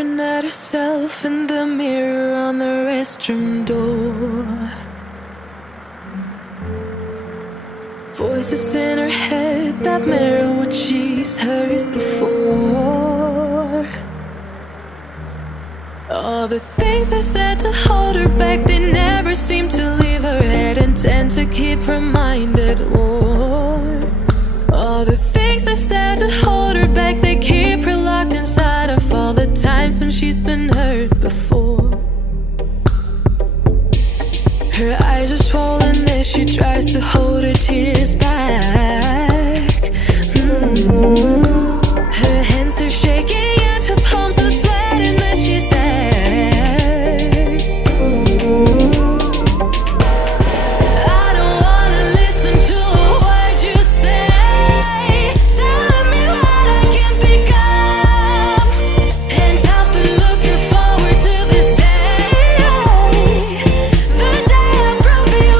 staring at herself in the mirror on the restroom door. Voices in her head that mirror what she's heard before. All the things they said to hold her back, they never seem to leave her head and tend to keep her mind at war. All the things they said to hold her back, they keep her locked inside of all the times when she's been hurt before. Her eyes are swollen as she tries to hold her tears back. Her hands are shaking and her palms are sweating as she says, I don't wanna listen to a word you say, telling me what I can become. And I've been looking forward to this day, the day I prove you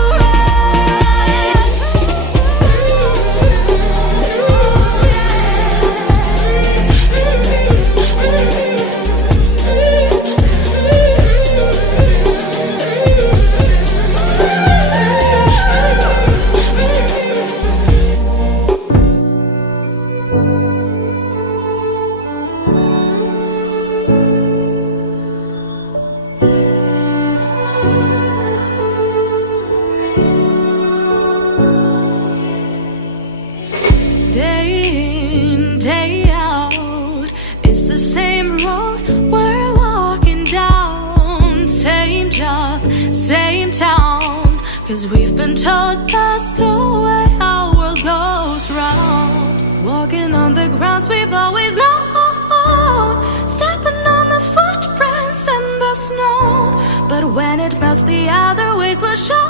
day in, day out, it's the same road we're walking down. Same job, same town, 'cause we've been told that's the way our world goes round. Walking on the grounds we've always known, stepping on the footprints in the snow. But when it melts, the other ways will show.